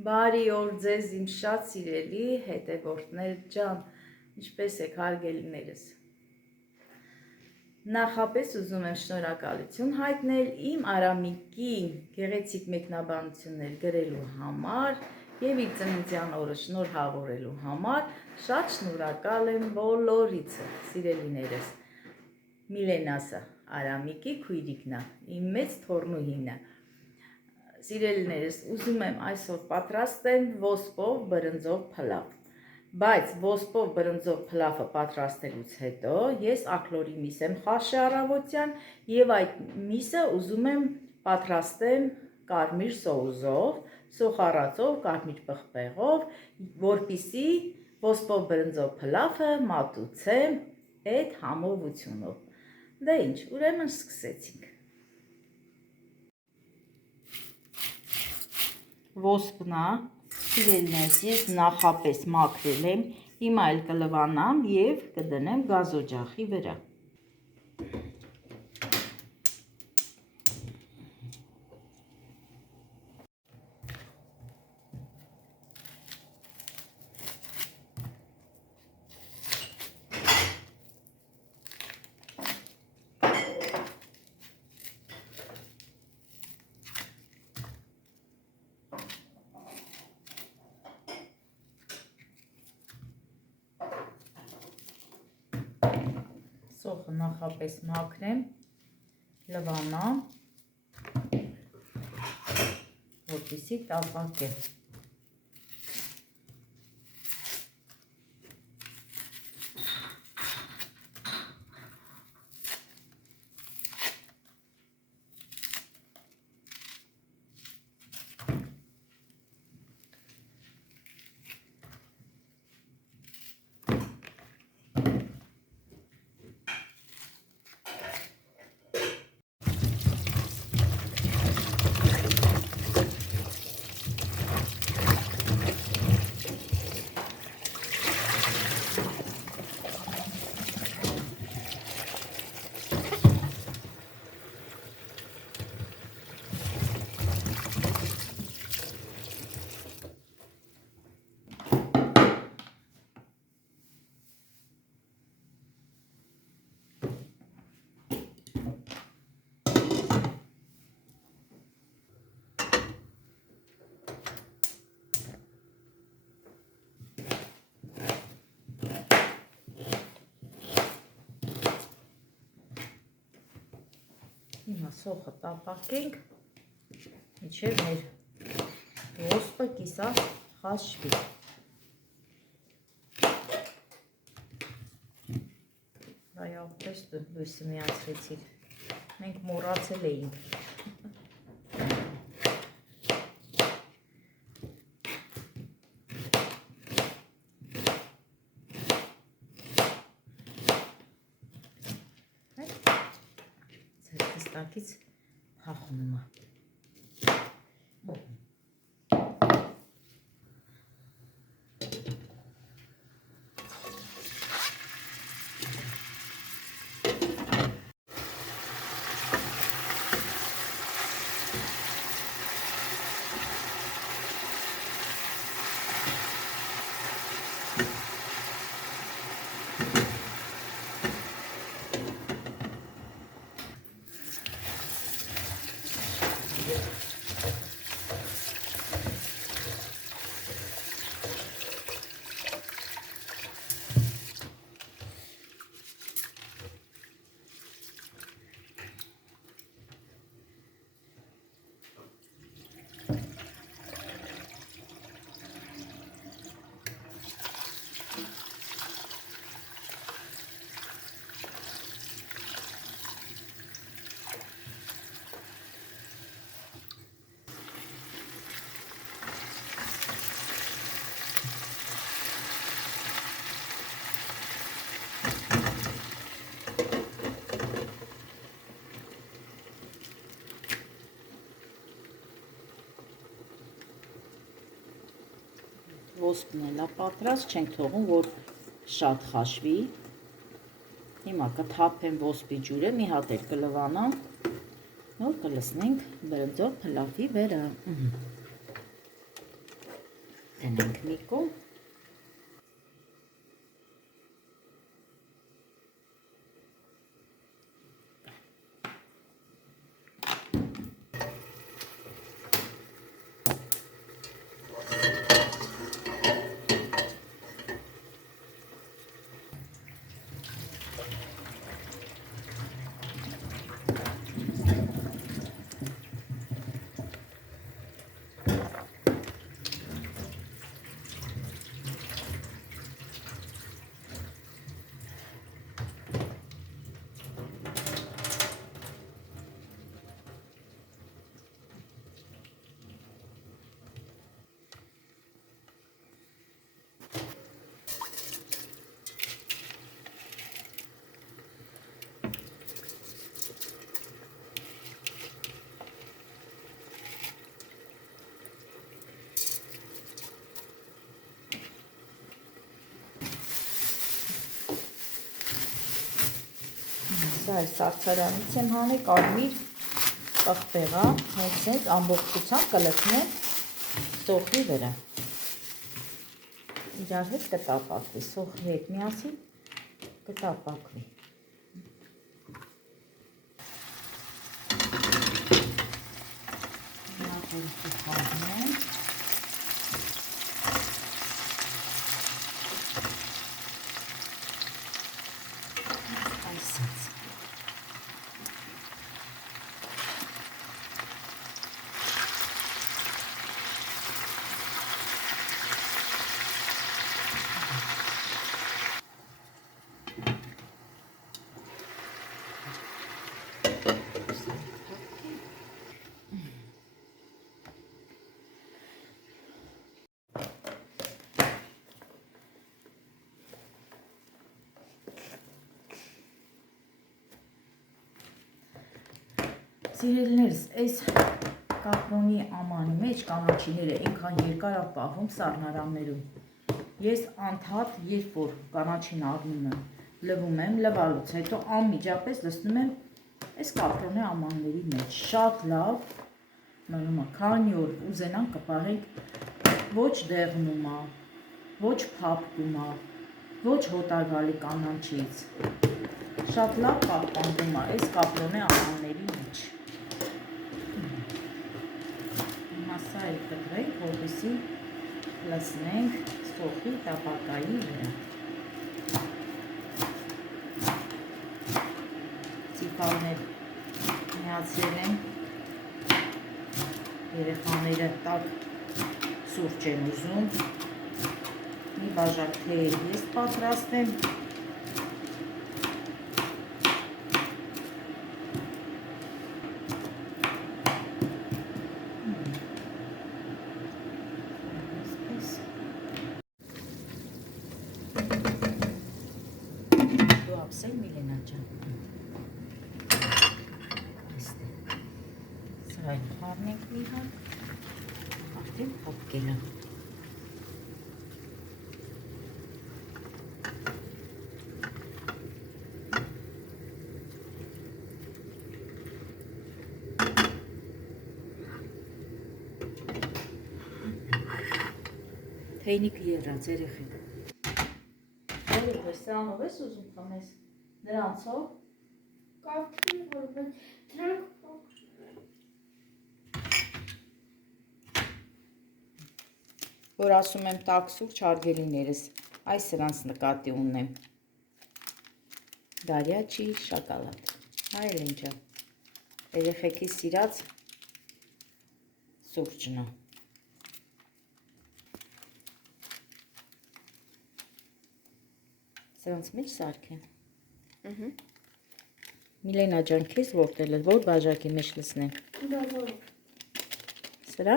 Բարի օր ձեզ իմ շատ սիրելի հետևորդներ ջան, ինչպես եք հարգելիներս։ Նախապես ուզում եմ շնորհակալություն հայտնել իմ Արամիկի գեղեցիկ մեկնաբանություններ գրելու համար եւ իր ծննդյան օրը շնորհավորելու համար շատ շնորհակալ եմ բոլորիցը, սիրելիներս։ Միլենասը Արամիկի քույրիկն է, իմ մեծ թոռնուհին է։ Սիրելիներս, ուզում եմ այսօր պատրաստեմ ոսպով բրնձով փլավ, բայց ոսպով բրնձով փլավը պատրաստելուց հետո ես աքլորի միս եմ խաշի առավոտյան եւ այդ միսը ուզում եմ պատրաստեմ կարմիր սոուսով, սոխառածով, կարմիր պղպեղով, որպիսի ոսպով բրնձով փլավը մատուցեմ այդ համովությունով։ Դե ինչ, ուրեմն սկսեցինք։ Ոսպնա, սիրելիներս, ես նախապես մաքրել եմ, հիմա էլ կլվանամ եւ կդնեմ գազօջախի վրա։ Սոխը նախապես մաքրեմ, լվանամ, որպեսզի տապակեմ։ Հիմա սոխը տապակենք, մինչև մեր ոսպը կիսա խաշվի։ Այո, դու լույսը միացրեցիր, մենք մոռացել էինք։ Ձերքստակից փախնում է։ Ոսպն էլ է պատրաստ, չենք թողում, որ շատ խաշվի։ Հիմա կթափեմ ոսպի ջուրը, մի հատ էլ կլվանամ, որ կլսնենք բրնձով փլավի վրա։ դնենք մի կողմ։ Սա սարսարանից եմ հանել կարմիր պղպեղա, հենց այդ ամբողջությամբ կլցնեմ սոխրի վրա։ Իրար հետ կտապակվի, սոխրի հետ միասին կտապակվի։ Նախորդ խաղնեմ։ Այսպես։ Սիրելիներս, այս կապրոնի ամանի մեջ կանաչիները այնքան երկար է պահվում սառնարաններում։ Ես անդադ, երբ որ կանաչին առնում եմ, լվում եմ, լվալուց հետո անմիջապես լցնում եմ այս կապրոնի ամանների մեջ։ Շատ լավ մնում է, քանի օր ուզենանք կպահենք, ոչ դեղնում է, ոչ փափկում է, ոչ հոտագալի կանաչից։ Շատ լավ պահպանվում է այս կապրոնի ամանների մեջ։ Սա էլ կտրենք, որպեսզի լցնենք սոխրի տապակայի վրա։ Ծիպալներ միացրել եմ, երեխաները տաք սուրճ են ուզում, մի բաժակ թեյ ես պատրաստեմ։ Ապսել Միլենա ջան։ Այստեղ։ Սա էլ խառնենք մի հատ, արդեն փոփկել է։ Թեյնիկը եղած երեխեք։ Սրանով ես ուզում խմես, նրանցով կավքի որպես դրանք որ ասում եմ տաք սուրճ հարգելիներս, այս սրանց նկատի ունեմ։ Դարյաչի շոկոլադ, այլ ինչա, երեխեքի սիրած սուրճն է։ Սրանց մեջ սարքեմ։ Միլենա ջան, քեզ որտել է, որ բաժակի մեջ լցնեմ։ բավարար։ Սրա։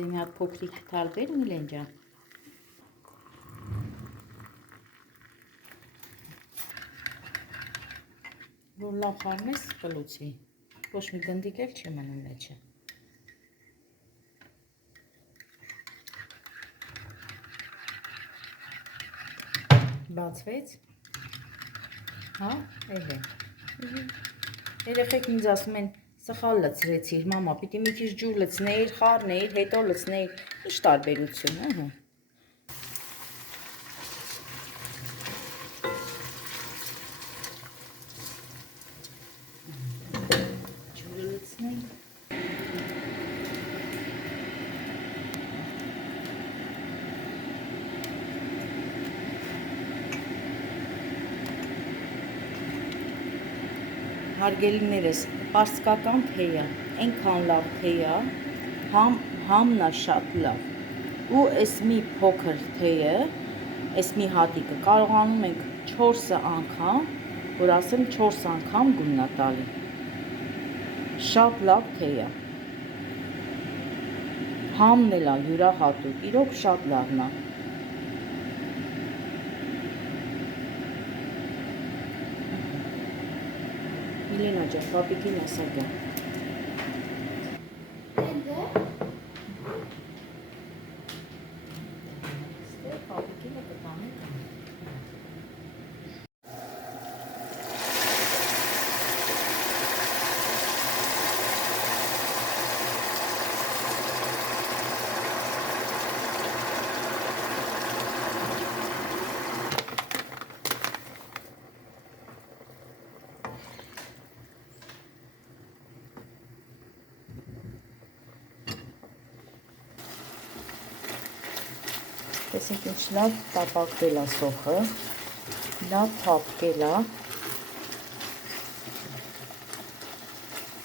Դե մի հատ փոքրիկ թալբեր Միլեն ջան։ որ լավ խառնես կլուծվի։ Ոչ մի գնդիկ էլ չի մնում մեջը։ Բացվեց։ Հա, էհ է։ Երեխեք ինձ ասում են, սխալ լցրեցիր, մամա, պիտի մի քիչ ջուր լցնեիր, խառնեիր, հետո լցնեիր։ Ինչ տարբերություն, ըհը։ Ջուրը լցնենք։ Հարգելիներս, պարսկական թեյը, այնքան լավ թեյ է, համն է շատ լավ։ Ու այս մի փոքր թեյը, այս մի հատիկը կարողանում ենք 4 անգամ, որ ասեմ 4 անգամ գունն է տալի։ Շատ լավ թեյ է։ Համն էլ է յուրահատուկ, իրոք շատ լավն է։ Միլենա ջան, պապիկին ասա գա։ Պապիկինը կտանի։ Տեսեք ինչ լավ տապակվել է սոխը, լավ թափկել է։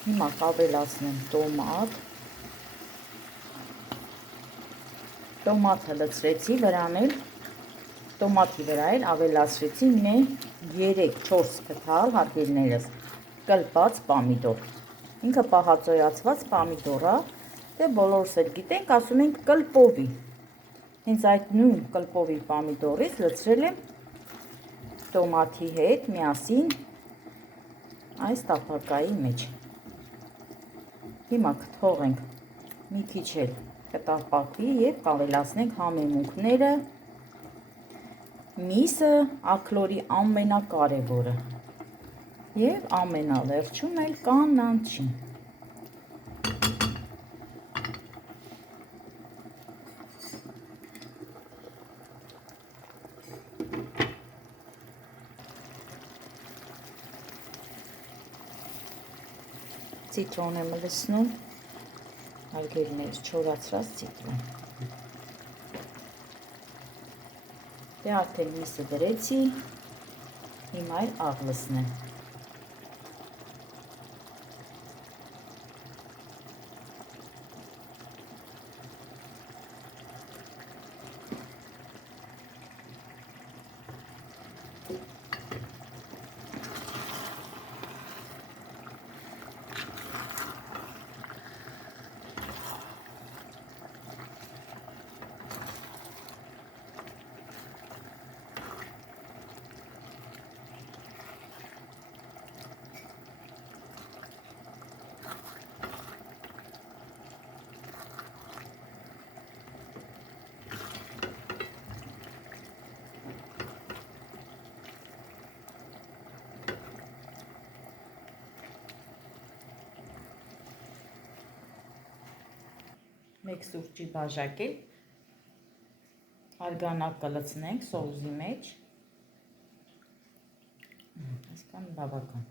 Հիմա կավելացնեմ տոմատ։ Տոմատը լցրեցի, վրան էլ տոմատի վրա էլ ավելացրեցի 3-4 կթալ, հարգելիներս, կլպած պամիդոր։ Ինքը պահածոյացված պամիդոր է, դե բոլորս էլ գիտենք, ասում ենք կլպովի։ Հենց այդ նույն կլպովի պամիդորից լցրել եմ տոմատի հետ միասին այս տապակայի մեջ։ Հիմա կթողենք մի քիչ էլ կտապակվի եւ կավելացնենք համեմունքները։ Միսը աքլորի ամենակարևորը եւ ամենավերջում էլ կանաչին։ Ցիտրոն եմ լցնում, հարգելիներ, չորացրած ցիտրոն։ Դե արդեն միսը դրեցի, հիմա էլ աղ լցնեմ։ Մեկ սուրճի բաժակել, արգանակ կլցնենք սոուսի մեջ, այսքան բավական։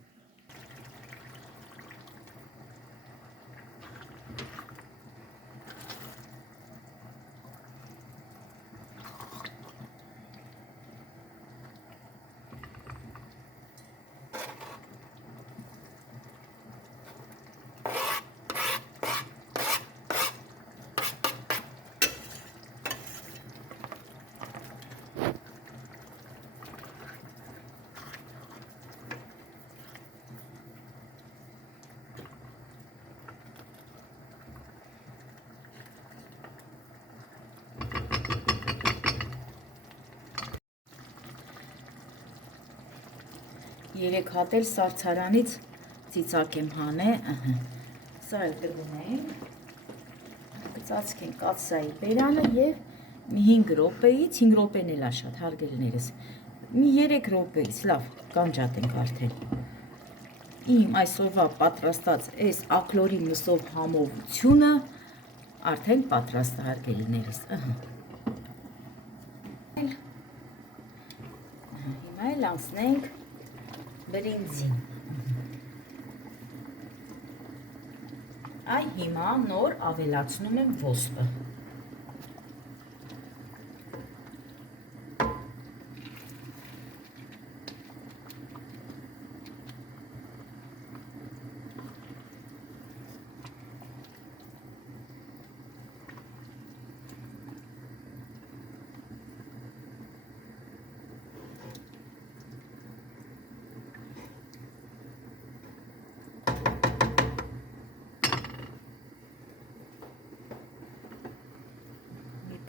3 հատ էլ սարցարանից ծիծակ եմ հանե, սա էլ կրունենք, կծածկենք կաթսայի բերանը և մի 5 րոպեից, 5 րոպեն էլ ա շատ հարգելիներս, մի 3 րոպեից, լավ, կանջատենք արդեն։ Իմ այսօրվա պատրաստած այս ակլորի մսով համովությունը արդեն պատրաստ է հարգելիներս։ Հիմա էլ անցնենք բրինձին։ Այ հիմա նոր ավելացնում եմ ոսպը։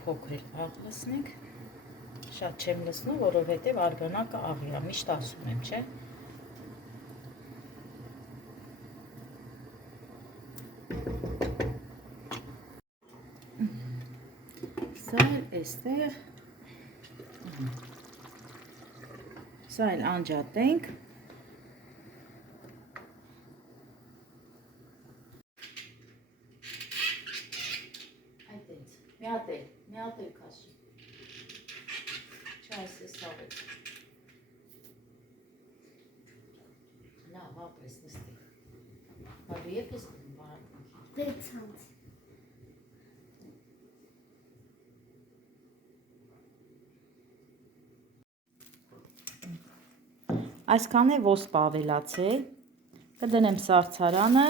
Փոքր աղլացնենք, շատ չեմ լցնում, որովհետև արգանակը աղի է, միշտ ասում եմ, չէ։ Սա էլ էստեղ, սա էլ անջատենք։ Մի հատ էլ քաշի, չայս է սաղեց, լավ ապրես նստիկ, հատու եկ ես կնում բարակնքի։ Դե ցանց։ Այսքան է ոսպ ավելացե, կդնեմ սարցարանը,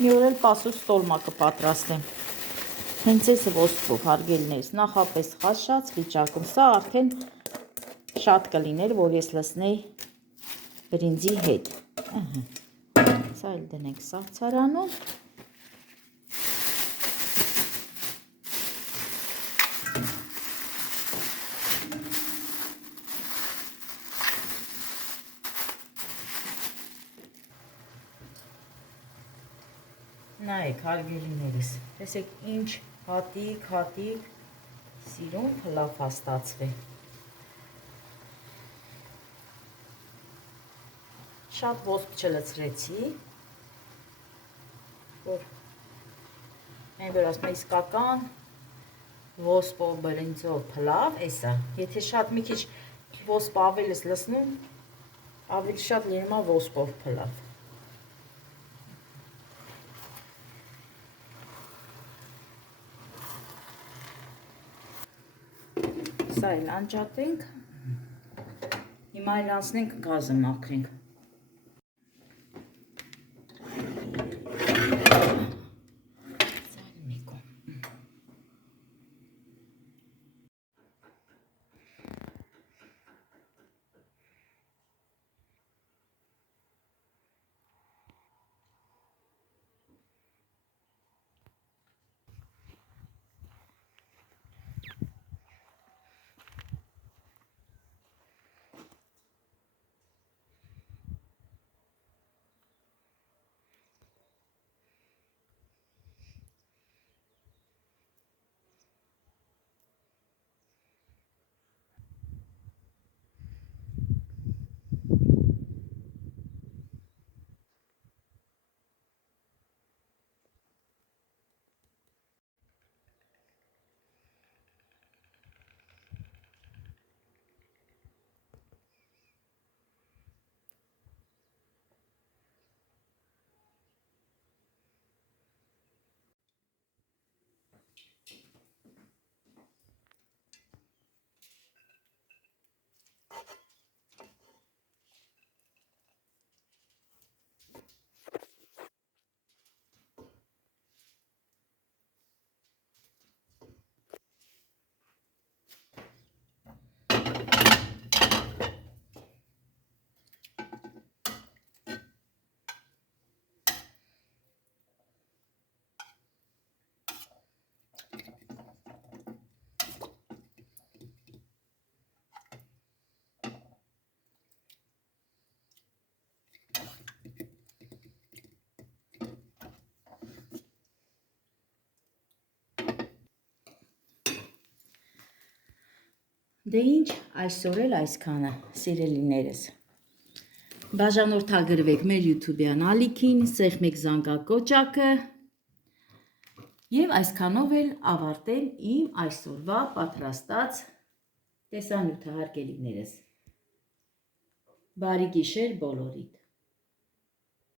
մի օր էլ պասուս տոլմա կպատրաստեմ։ Հենց ես ոսպով հարգելիներս, նախապես խաշած վիճակում, սա արդեն շատ կլիներ, որ ես լցնեի բրինձի հետ։ Սա էլ դնենք սարցարանում։ Նայեք հարգելիներս, տեսեք ինչ հատիկ սիրուն փլավ հաստացվե։ Շատ ոսպ չլցրեցի, որ մենք որ ասում ենք իսկական ոսպով բրինձով փլավ, էսա։ Եթե շատ մի քիչ ոսպ ավել ես լցնում, ավելի շատ լինում է ոսպով փլավ։ Սա էլ անջատենք, հիմա էլ անցնենք գազը մաքրենք։ Դե ինչ, այսօր էլ այսքանը, սիրելիներս։ Բաժանորդագրվեք մեր YouTube-յան ալիքին, սեղմեք զանգակոճակը եւ այսքանով էլ ավարտեմ իմ այսօրվա պատրաստած տեսանյութը, հարգելիներս։ Բարի գիշեր բոլորիդ։